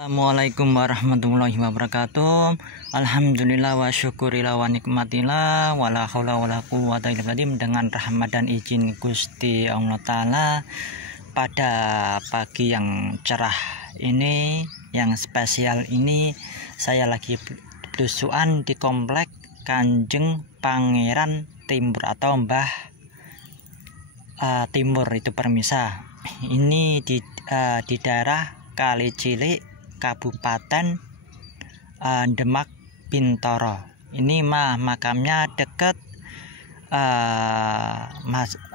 Assalamualaikum warahmatullahi wabarakatuh. Alhamdulillah wa syukurillah wa nikmatillah wa la haula wa la quwwata illa billah. Dengan rahmat dan izin Gusti Allah Ta'ala, pada pagi yang cerah ini, yang spesial ini, saya lagi belusuan di komplek Kanjeng Pangeran Timur atau Mbah Timur itu permisa. Ini di daerah Kali Cilik, Kabupaten Demak Bintoro. Ini makamnya dekat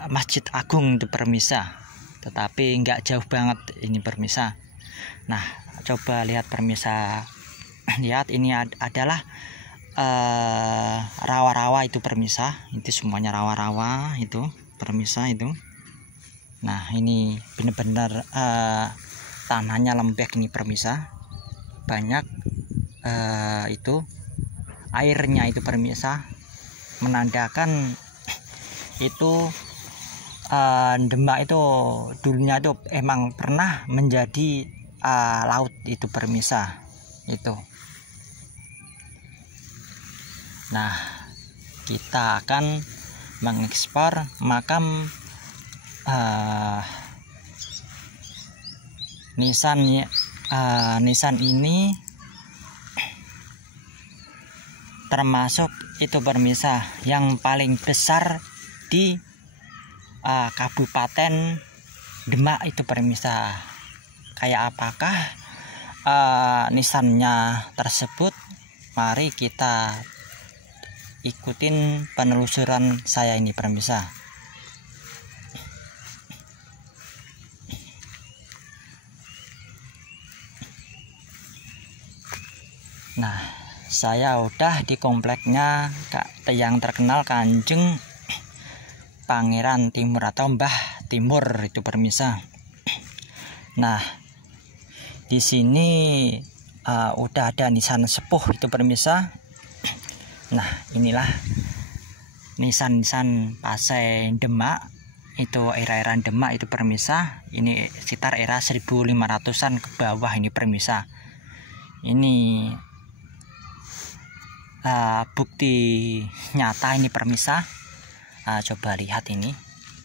Masjid Agung itu permisa, tetapi nggak jauh banget ini permisa. Nah, coba lihat permisa, lihat ini adalah rawa-rawa itu permisa. Itu semuanya rawa-rawa itu permisa itu. Nah, ini benar-benar tanahnya lembek ini permisa, banyak itu airnya itu permisa, menandakan itu Demak itu dulunya itu emang pernah menjadi laut itu permisa itu. Nah, kita akan mengekspor makam nisan ini, termasuk itu permisa yang paling besar di Kabupaten Demak itu permisa. Kayak apakah nisannya tersebut? Mari kita ikutin penelusuran saya ini permisa. Nah, saya udah di kompleknya yang terkenal Kanjeng Pangeran Timur atau Mbah Timur itu permisa. Nah, di sini udah ada nisan sepuh itu permisa. Nah, inilah nisan-nisan Pasai Demak itu, era-era Demak itu permisa. Ini sekitar era 1500-an ke bawah ini permisa. Ini bukti nyata ini permisa. Coba lihat ini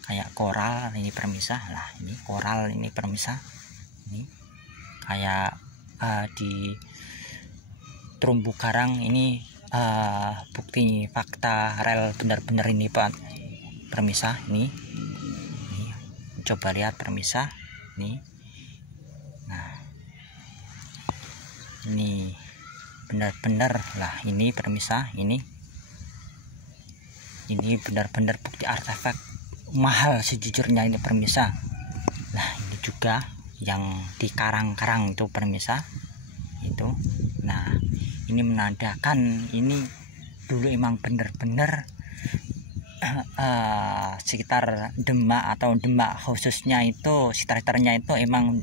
kayak koral ini permisa. Nah, ini koral ini permisa. Ini kayak di terumbu karang ini, bukti fakta rel benar-benar ini Pak permisa. Ini coba lihat permisa. Nah, ini benar-benar lah ini permisa. Ini benar-benar bukti artefak mahal sejujurnya ini permisa. Nah, ini juga yang di karang-karang itu permisa itu. Nah, ini menandakan ini dulu emang benar-benar sekitar Demak atau Demak khususnya itu sekitarnya itu emang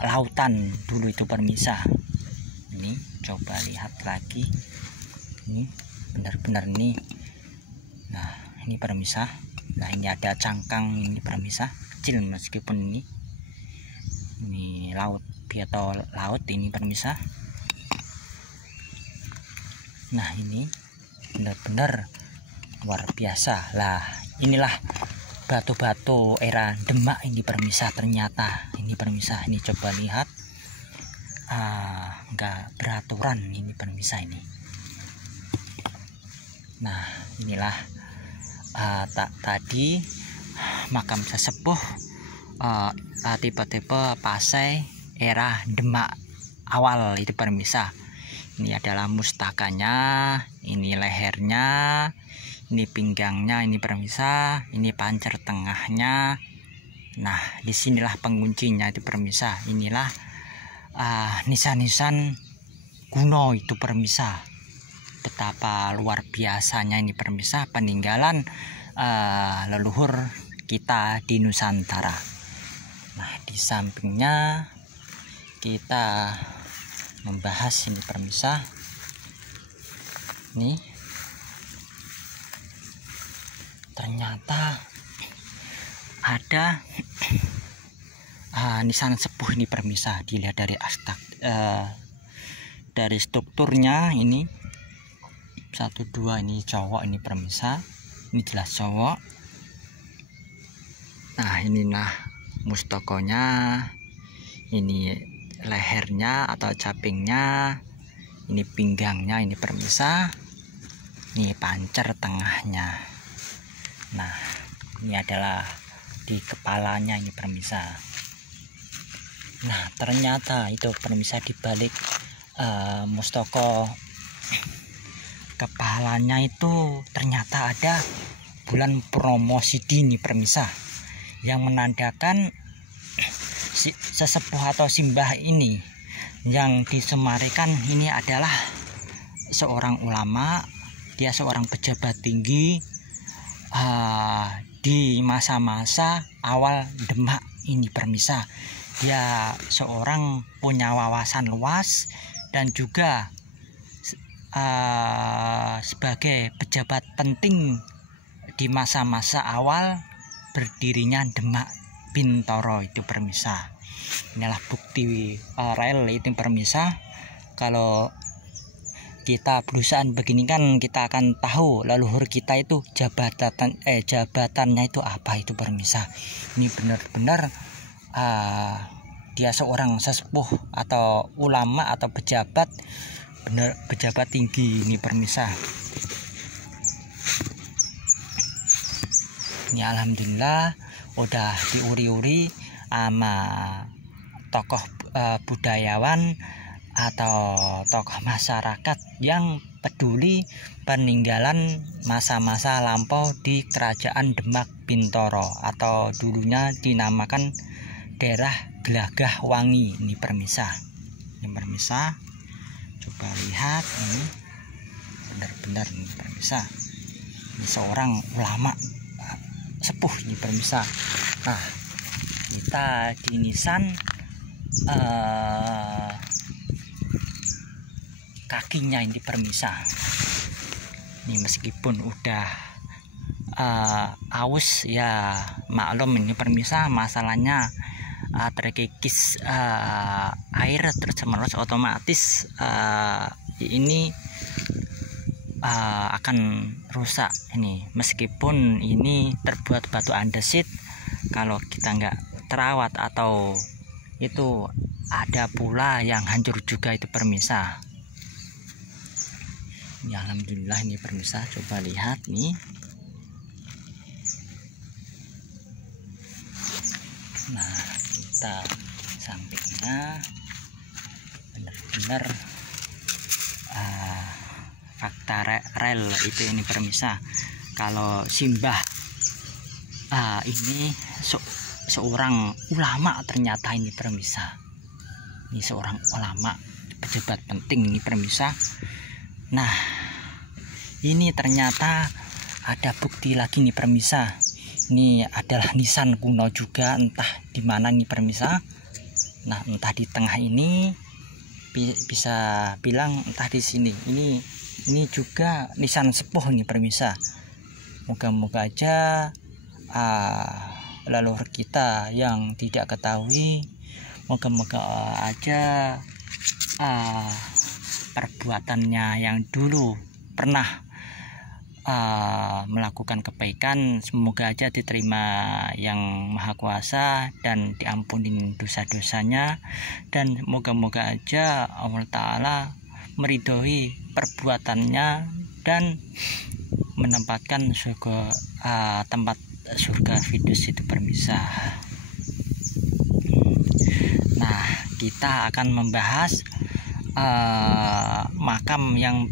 lautan dulu itu permisa. Ini coba lihat lagi, ini benar-benar ini. Nah, ini permisa. Nah, ini ada cangkang ini permisa, kecil meskipun ini laut atau laut ini permisa. Nah, ini benar-benar luar biasa lah. Inilah batu-batu era Demak ini permisa. Ternyata ini permisa. Ini coba lihat, enggak beraturan ini permisa ini. Nah, inilah tadi makam sesepuh tipe-tipe Pasai era Demak awal itu permisa. Ini adalah mustakanya, ini lehernya, ini pinggangnya ini permisa, ini pancer tengahnya. Nah, disinilah penguncinya itu permisa. Inilah nisan-nisan kuno itu permisa. Betapa luar biasanya ini permisa peninggalan leluhur kita di Nusantara. Nah, di sampingnya kita membahas ini permisa. Nih, ternyata ada nisan sepuh ini permisa. Dilihat dari dari strukturnya ini 1 2 ini cowok ini permisa, ini jelas cowok. Nah ini mustokonya, ini lehernya atau capingnya, ini pinggangnya ini permisa, ini pancer tengahnya. Nah ini adalah di kepalanya ini permisa. Nah ternyata itu permisa dibalik mustoko kepalanya itu ternyata ada bulan promosi dini permisa, yang menandakan sesepuh atau simbah ini yang disemarikan ini adalah seorang ulama. Dia seorang pejabat tinggi di masa-masa awal Demak ini permisa. Dia seorang punya wawasan luas dan juga sebagai pejabat penting di masa-masa awal berdirinya Demak Bintoro itu permisa. Inilah bukti real itu permisa. Kalau kita berusaha begini kan kita akan tahu leluhur kita itu jabatannya itu apa itu permisa. Ini benar-benar dia seorang sesepuh atau ulama atau pejabat, benar pejabat tinggi ini permisa. Ini alhamdulillah udah diuri-uri sama tokoh budayawan atau tokoh masyarakat yang peduli peninggalan masa-masa lampau di Kerajaan Demak Bintoro atau dulunya dinamakan daerah Gelagah Wangi ini permisa. Ini permisa, coba lihat ini benar-benar ini permisa. Ini seorang ulama sepuh ini permisa. Nah kita di nisan kakinya ini permisa. Ini meskipun udah aus ya maklum ini permisa, masalahnya terkikis air terus-menerus otomatis ini akan rusak ini. Meskipun ini terbuat batu andesit, kalau kita nggak terawat atau itu ada pula yang hancur juga itu permisa. Ya alhamdulillah ini permisa, coba lihat nih. Nah kita sampingnya benar-benar fakta rel itu ini permisa. Kalau simbah ini seorang ulama ternyata ini permisa. Ini seorang ulama pejabat penting ini permisa. Nah ini ternyata ada bukti lagi nih permisa. Ini adalah nisan kuno juga, entah di mana nih permisa. Nah entah di tengah ini, bisa bilang entah di sini. Ini juga nisan sepuh nih permisa. Moga-moga aja leluhur kita yang tidak ketahui, moga-moga aja perbuatannya yang dulu pernah melakukan kebaikan, semoga aja diterima yang Maha Kuasa dan diampunin dosa-dosanya, dan moga-moga aja Allah Ta'ala meridhoi perbuatannya dan menempatkan tempat surga Firdaus itu permisa. Nah kita akan membahas makam yang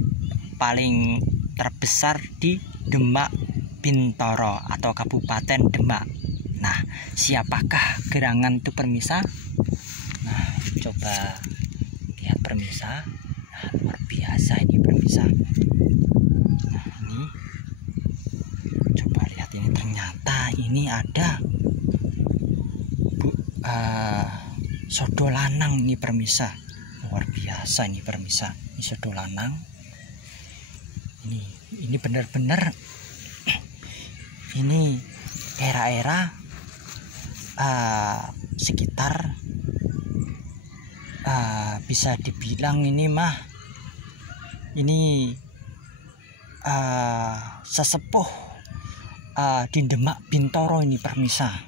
paling terbesar di Demak Bintoro atau Kabupaten Demak. Nah siapakah gerangan itu permisa? Nah coba lihat permisa. Nah, luar biasa ini permisa. Nah ini coba lihat, ini ternyata ini ada sodo lanang ini permisa. Luar biasa ini permisa. Ini sodo lanang. Ini benar-benar ini era-era sekitar bisa dibilang ini sesepuh di Demak Bintoro ini permisa.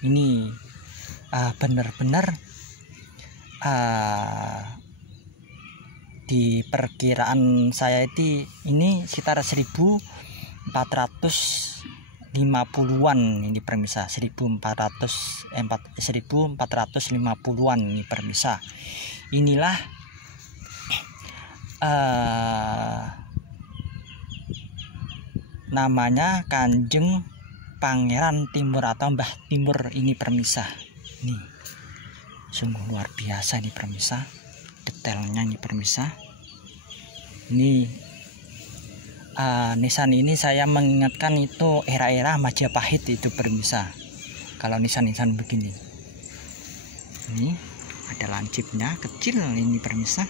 Ini benar-benar di perkiraan saya ini sekitar 1450-an ini permisa, 1450-an ini permisa. Inilah namanya Kanjeng Pangeran Timur atau Mbah Timur ini permisa. Ini sungguh luar biasa ini permisa, detailnya ini permisa. Ini nisan ini saya mengingatkan itu era-era Majapahit itu permisa. Kalau nisan-nisan begini, ini ada lancipnya kecil ini permisa,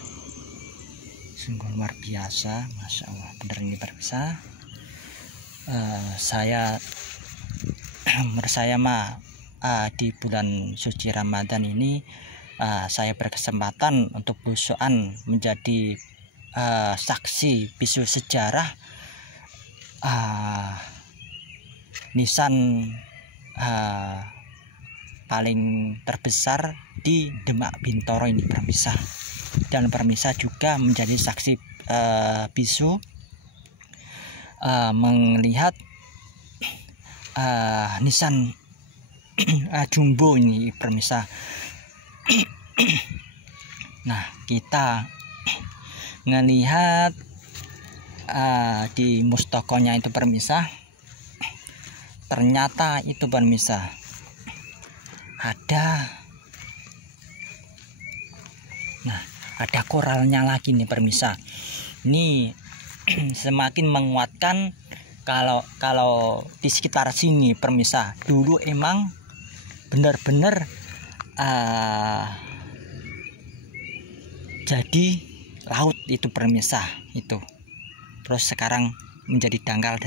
sungguh luar biasa, masya Allah, bener ini permisa. Menurut saya di bulan suci Ramadan ini saya berkesempatan untuk busuan menjadi saksi bisu sejarah nisan paling terbesar di Demak Bintoro ini permisa, dan permisa juga menjadi saksi bisu melihat nisan jumbo ini permisa. Nah, kita ngelihat di mustokonya itu permisa, ternyata itu permisa ada koralnya lagi nih permisa. Ini semakin menguatkan kalau di sekitar sini permisa dulu emang benar-benar jadi laut itu permisa itu. Terus sekarang menjadi dangkal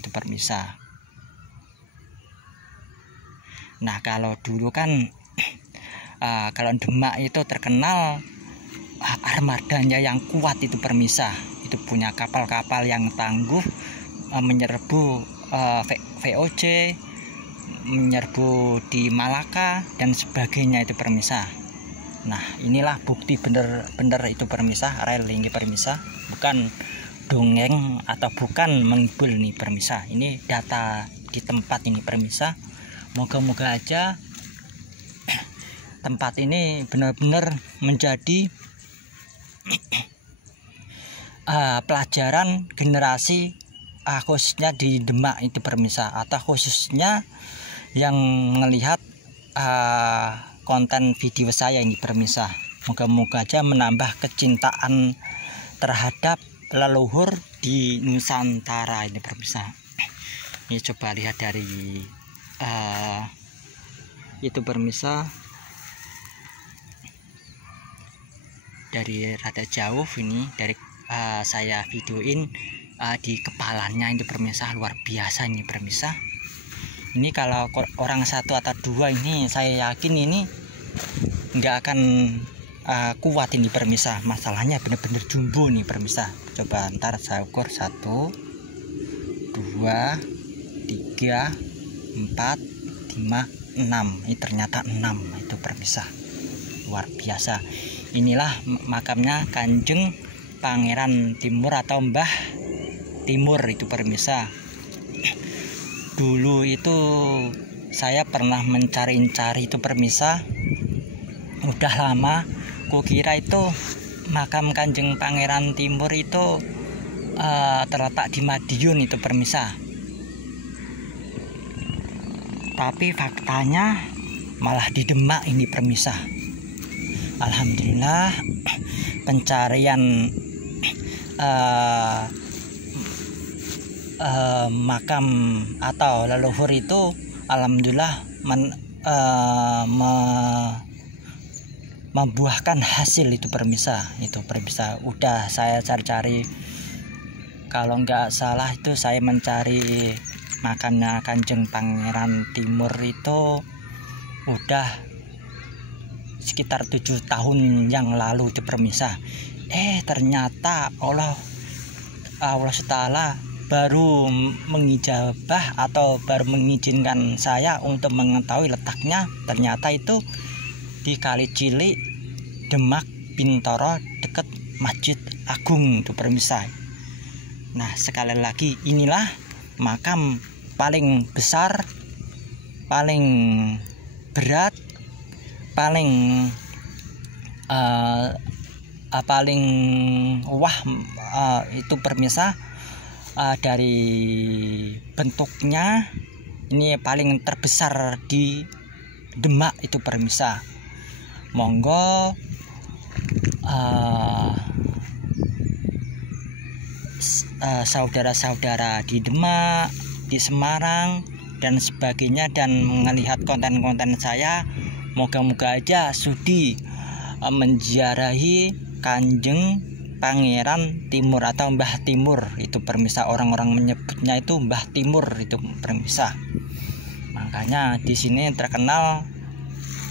itu permisa. Nah, kalau dulu kan kalau Demak itu terkenal armadanya yang kuat itu permisa. Itu punya kapal-kapal yang tangguh menyerbu VOC, menyerbu di Malaka dan sebagainya itu permisa. Nah, inilah bukti bener-bener itu permisa, rel ini permisa, bukan dongeng atau bukan menghibur nih permisa. Ini data di tempat ini permisa. Moga-moga aja tempat ini benar-benar menjadi pelajaran generasi khususnya di Demak itu permisa, atau khususnya yang melihat konten video saya ini permisa. Moga-moga aja menambah kecintaan terhadap leluhur di Nusantara ini permisa. Ini coba lihat dari itu permisa, dari rada jauh ini, dari saya videoin di kepalanya itu permisa, luar biasa ini permisa. Ini kalau orang satu atau dua ini saya yakin ini nggak akan kuat ini permisa. Masalahnya bener-bener jumbo nih permisa. Coba ntar saya ukur 1 2 3 4 5 6. Ini ternyata 6 itu permisa, luar biasa. Inilah makamnya Kanjeng Pangeran Timur atau Mbah Timur itu permisa. Dulu itu saya pernah mencari-cari itu permisa, udah lama. Kukira itu makam Kanjeng Pangeran Timur itu terletak di Madiun itu permisa, tapi faktanya malah di Demak ini permisa. Alhamdulillah pencarian makam atau leluhur itu alhamdulillah membuahkan hasil itu permisa. Itu permisa udah saya cari-cari, kalau nggak salah itu saya mencari makamnya Kanjeng Pangeran Timur itu udah sekitar 7 tahun yang lalu itu permisa. Ternyata Allah Ta'ala baru mengijabah atau baru mengizinkan saya untuk mengetahui letaknya. Ternyata itu di Kali Cilik, Demak, Bintoro, dekat Masjid Agung itu permisa. Nah, sekali lagi, inilah makam paling besar, paling berat, paling itu permisa. Dari bentuknya ini paling terbesar di Demak itu permisa. Monggo saudara-saudara di Demak, di Semarang dan sebagainya, dan melihat konten-konten saya, moga-moga aja sudi menziarahi Kanjeng Pangeran Timur atau Mbah Timur itu permisa. Orang-orang menyebutnya itu Mbah Timur itu permisa. Makanya di sini terkenal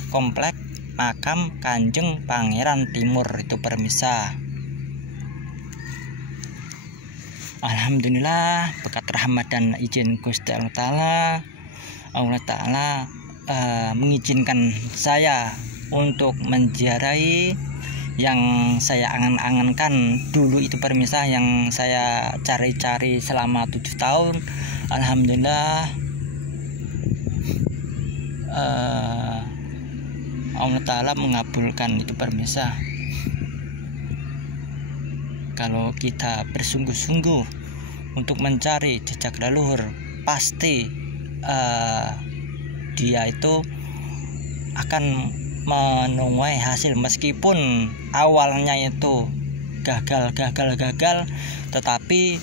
komplek makam Kanjeng Pangeran Timur itu permisa. Alhamdulillah, berkat rahmat dan izin Gusti Allah Ta'ala mengizinkan saya untuk menziarahi yang saya angan-angankan dulu itu permisa, yang saya cari-cari selama 7 tahun. Alhamdulillah, Allah Ta'ala mengabulkan itu permisa. Kalau kita bersungguh-sungguh untuk mencari jejak leluhur, pasti dia itu akan menuai hasil, meskipun awalnya itu gagal, tetapi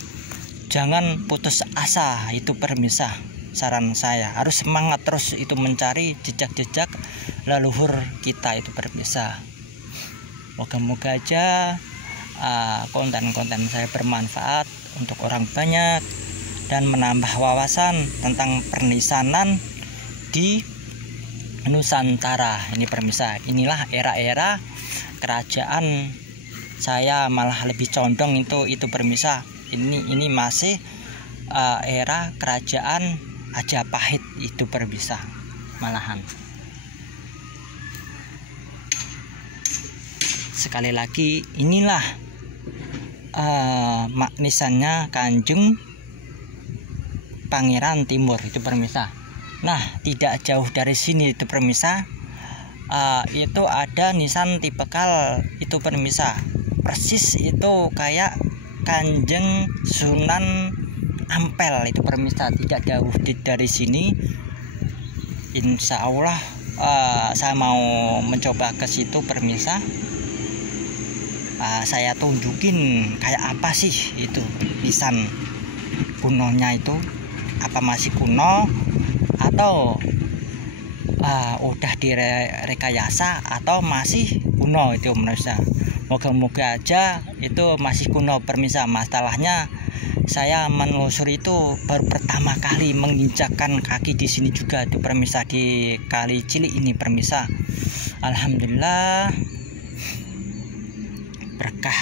jangan putus asa itu permisa. Saran saya harus semangat terus itu mencari jejak-jejak leluhur kita itu permisa. Moga-moga aja konten-konten saya bermanfaat untuk orang banyak dan menambah wawasan tentang pernisanan di Nusantara ini permisa. Inilah era-era kerajaan saya, malah lebih condong itu permisa. Ini masih era kerajaan Majapahit itu permisa malahan. Sekali lagi, inilah maknisannya Kanjeng Pangeran Timur itu permisa. Nah, tidak jauh dari sini itu permisa, itu ada nisan tipikal itu permisa, persis itu kayak Kanjeng Sunan Ampel itu permisa. Tidak jauh dari sini. Insya Allah saya mau mencoba ke situ permisa. Saya tunjukin kayak apa sih itu nisan kunonya itu, apa masih kuno atau udah direkayasa atau masih kuno itu permisa. Moga-moga aja itu masih kuno permisa. Masalahnya saya menelusuri itu baru pertama kali menginjakkan kaki di sini juga itu permisa, di Kali Cilik ini permisa. Alhamdulillah, berkah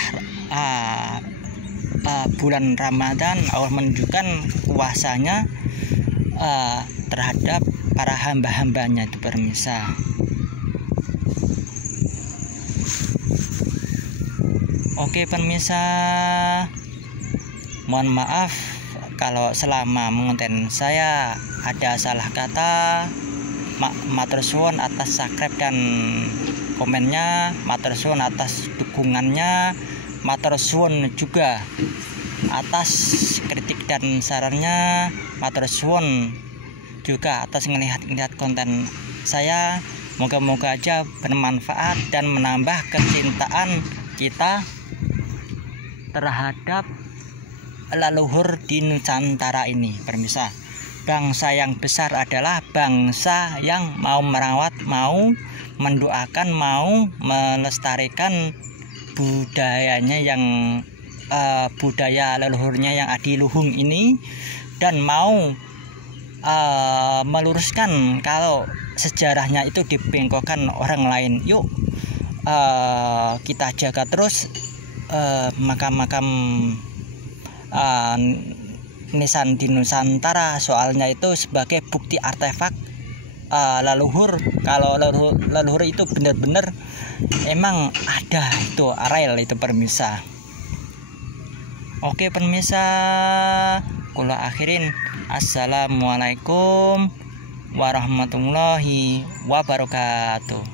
bulan Ramadan Allah menunjukkan kuasanya terhadap para hamba-hambanya itu permisa. Oke permisa, mohon maaf kalau selama mengonten saya ada salah kata. Matur suwun atas subscribe dan komennya, matur suwun atas dukungannya, matur suwun juga atas kritik dan sarannya, matur suwun juga atas ngelihat konten saya. Moga-moga aja bermanfaat dan menambah kecintaan kita terhadap leluhur di Nusantara ini permisa. Bangsa yang besar adalah bangsa yang mau merawat, mau mendoakan, mau melestarikan budayanya yang budaya leluhurnya yang adiluhung ini, dan mau meluruskan kalau sejarahnya itu dibengkokkan orang lain. Yuk kita jaga terus makam-makam nisan di Nusantara, soalnya itu sebagai bukti artefak leluhur. Kalau leluhur itu benar-benar emang ada itu Arail itu permisa. Oke permisa, kula akhirin. Assalamualaikum warahmatullahi wabarakatuh.